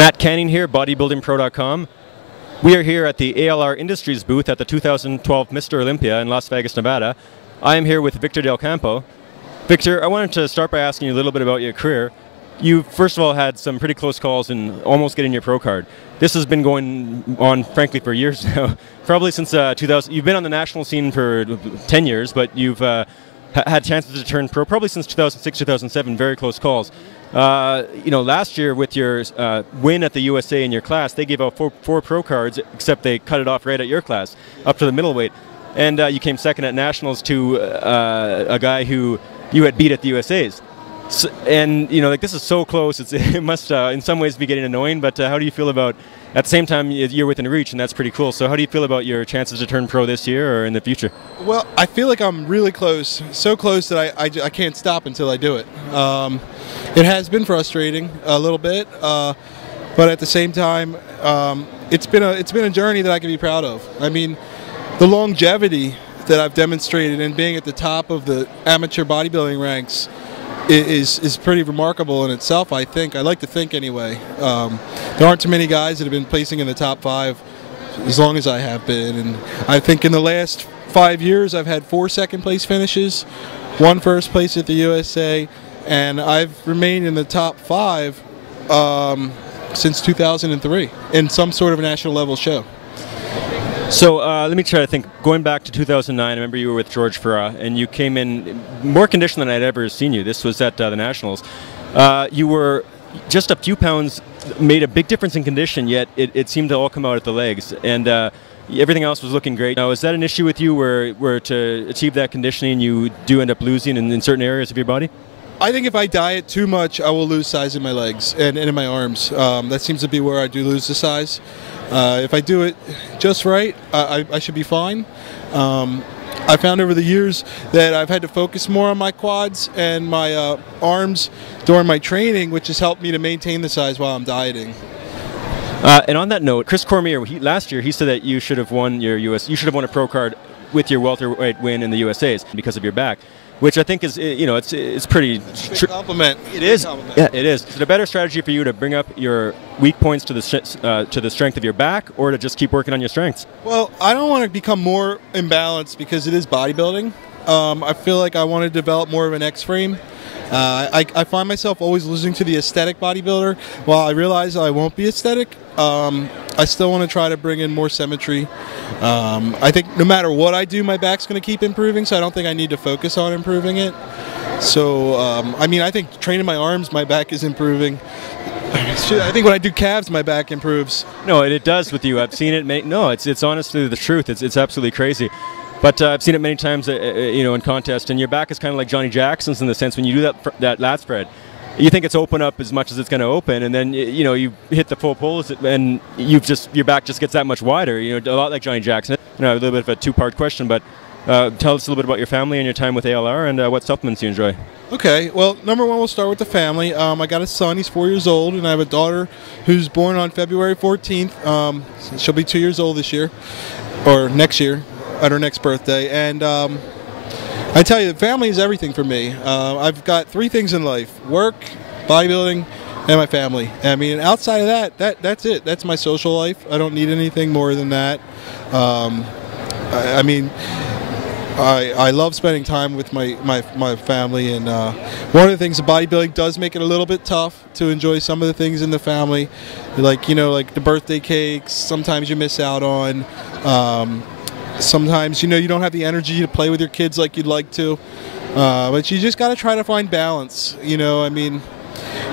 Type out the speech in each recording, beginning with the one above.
Matt Canning here, bodybuildingpro.com. We are here at the ALR Industries booth at the 2012 Mr. Olympia in Las Vegas, Nevada. I am here with Victor DelCampo. Victor, I wanted to start by asking you a little bit about your career. You, first of all, had some pretty close calls in almost getting your pro card. This has been going on, frankly, for years now. Probably since 2000. You've been on the national scene for 10 years, but you've had chances to turn pro probably since 2006, 2007, very close calls. Last year with your win at the USA in your class, they gave out four pro cards, except they cut it off right at your class, up to the middleweight. And you came second at nationals to a guy who you had beat at the USAs. So, and this is so close. It must in some ways be getting annoying. But how do you feel about? At the same time, you're within reach, and that's pretty cool. So how do you feel about your chances to turn pro this year or in the future? Well, I feel like I'm really close, so close that I can't stop until I do it. It has been frustrating a little bit, but at the same time, it's been a journey that I can be proud of. I mean, the longevity that I've demonstrated in being at the top of the amateur bodybuilding ranks is pretty remarkable in itself, I think. I like to think anyway. There aren't too many guys that have been placing in the top 5 as long as I have been, and I think in the last 5 years I've had 4 second place finishes, 1 first place at the USA, and I've remained in the top 5 since 2003 in some sort of a national level show. So let me try to think. Going back to 2009, I remember you were with George Farah, and you came in more conditioned than I'd ever seen you. This was at the Nationals. You were just a few pounds, made a big difference in condition, yet it seemed to all come out at the legs. And everything else was looking great. Now, is that an issue with you where to achieve that conditioning, you do end up losing in certain areas of your body? I think if I diet too much, I will lose size in my legs and in my arms. That seems to be where I do lose the size. If I do it just right, I should be fine. I found over the years that I've had to focus more on my quads and my arms during my training, which has helped me to maintain the size while I'm dieting. And on that note, Chris Cormier, last year he said that you should have won you should have won a pro card with your welterweight win in the USAs because of your back, which I think is, it's pretty. It's a compliment. It is. Yeah, it is. Is it a better strategy for you to bring up your weak points to the strength of your back, or to just keep working on your strengths? Well, I don't want to become more imbalanced because it is bodybuilding. I feel like I want to develop more of an X-frame. I find myself always losing to the aesthetic bodybuilder. While I realize I won't be aesthetic, I still want to try to bring in more symmetry. I think no matter what I do, my back's going to keep improving, so I don't think I need to focus on improving it. So, I mean, I think training my arms, my back is improving. I think when I do calves, my back improves. No, it does with you. I've seen it. No, it's honestly the truth. It's absolutely crazy. But I've seen it many times, in contest, and your back is kind of like Johnny Jackson's in the sense when you do that lat spread, you think it's open up as much as it's going to open, and then you hit the full pull, and your back just gets that much wider. A lot like Johnny Jackson. A little bit of a two-part question, but tell us a little bit about your family and your time with ALR, and what supplements you enjoy. Okay, well, number one, we'll start with the family. I got a son, he's 4 years old, and I have a daughter who's born on February 14th. She'll be 2 years old this year, or next year, at her next birthday. And I tell you, the family is everything for me. I've got 3 things in life: work, bodybuilding, and my family. I mean, outside of that's it. That's my social life. I don't need anything more than that. I mean, I love spending time with my family, and one of the things of bodybuilding does make it a little bit tough to enjoy some of the things in the family, like like the birthday cakes. Sometimes you miss out on. Sometimes you don't have the energy to play with your kids like you'd like to, but you just got to try to find balance. I mean,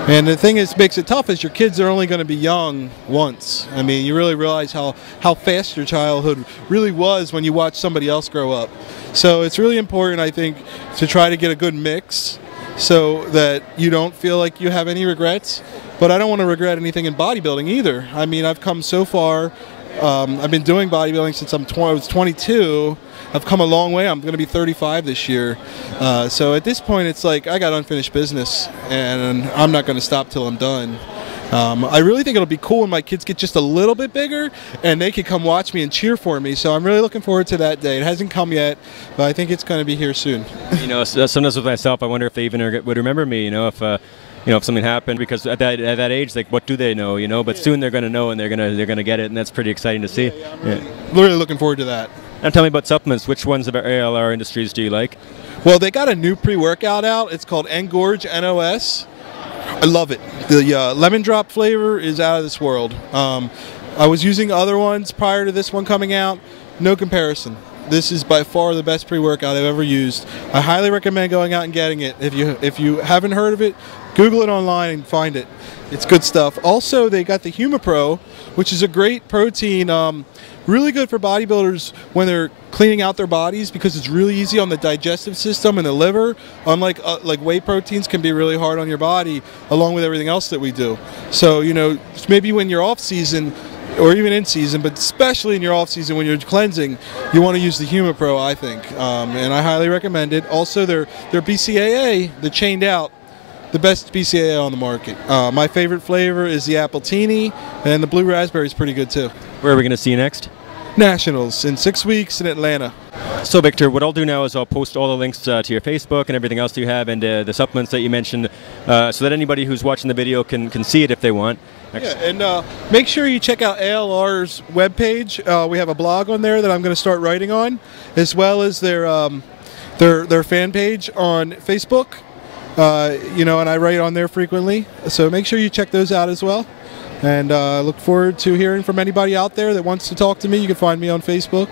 and the thing that makes it tough is your kids are only going to be young once. I mean, you really realize how fast your childhood really was when you watch somebody else grow up. So it's really important, I think, to try to get a good mix so that you don't feel like you have any regrets. But I don't want to regret anything in bodybuilding either. I mean, I've come so far. I've been doing bodybuilding since I was 22. I've come a long way. I'm going to be 35 this year. So at this point, it's like I got unfinished business, and I'm not going to stop till I'm done. I really think it'll be cool when my kids get just a little bit bigger and they can come watch me and cheer for me. So I'm really looking forward to that day. It hasn't come yet, but I think it's going to be here soon. Sometimes with myself, I wonder if they even would remember me. If you know, if something happened, because at that age, like, what do they know, you know? But soon they're going to know, and they're going to get it, and that's pretty exciting to see. I'm really looking forward to that. And tell me about supplements. Which ones of our ALR Industries do you like? Well, they got a new pre-workout out. It's called Engorge NOS. I love it. The lemon drop flavor is out of this world. I was using other ones prior to this one coming out. No comparison. This is by far the best pre-workout I've ever used. I highly recommend going out and getting it. If you haven't heard of it, Google it online and find it. It's good stuff. Also, they got the HumaPro, which is a great protein, really good for bodybuilders when they're cleaning out their bodies, because it's really easy on the digestive system and the liver. Unlike like whey proteins can be really hard on your body, along with everything else that we do. So, you know, maybe when you're off season, or even in season, but especially in your off season when you're cleansing, you want to use the HumaPro, I think, and I highly recommend it. Also, their BCAA, the chained out, the best BCAA on the market. My favorite flavor is the Appletini, and the blue raspberry is pretty good too. Where are we going to see you next? Nationals in 6 weeks in Atlanta. So, Victor, what I'll do now is I'll post all the links to your Facebook and everything else you have, and the supplements that you mentioned, so that anybody who's watching the video can see it if they want. Yeah, and make sure you check out ALR's webpage. We have a blog on there that I'm going to start writing on, as well as their fan page on Facebook. You know, and I write on there frequently, so make sure you check those out as well. And look forward to hearing from anybody out there that wants to talk to me. You can find me on Facebook,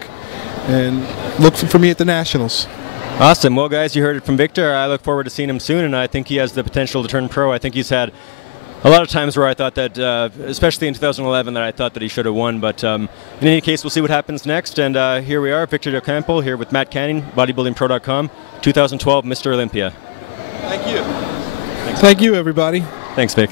and look for me at the Nationals. Awesome. Well, guys, you heard it from Victor. I look forward to seeing him soon, and I think he has the potential to turn pro. I think he's had a lot of times where I thought that, especially in 2011, that I thought that he should have won. But in any case, we'll see what happens next. And here we are, Victor DelCampo, here with Matt Canning, bodybuildingpro.com, 2012 Mr. Olympia. Thank you. Thank you, everybody. Thanks, Vic.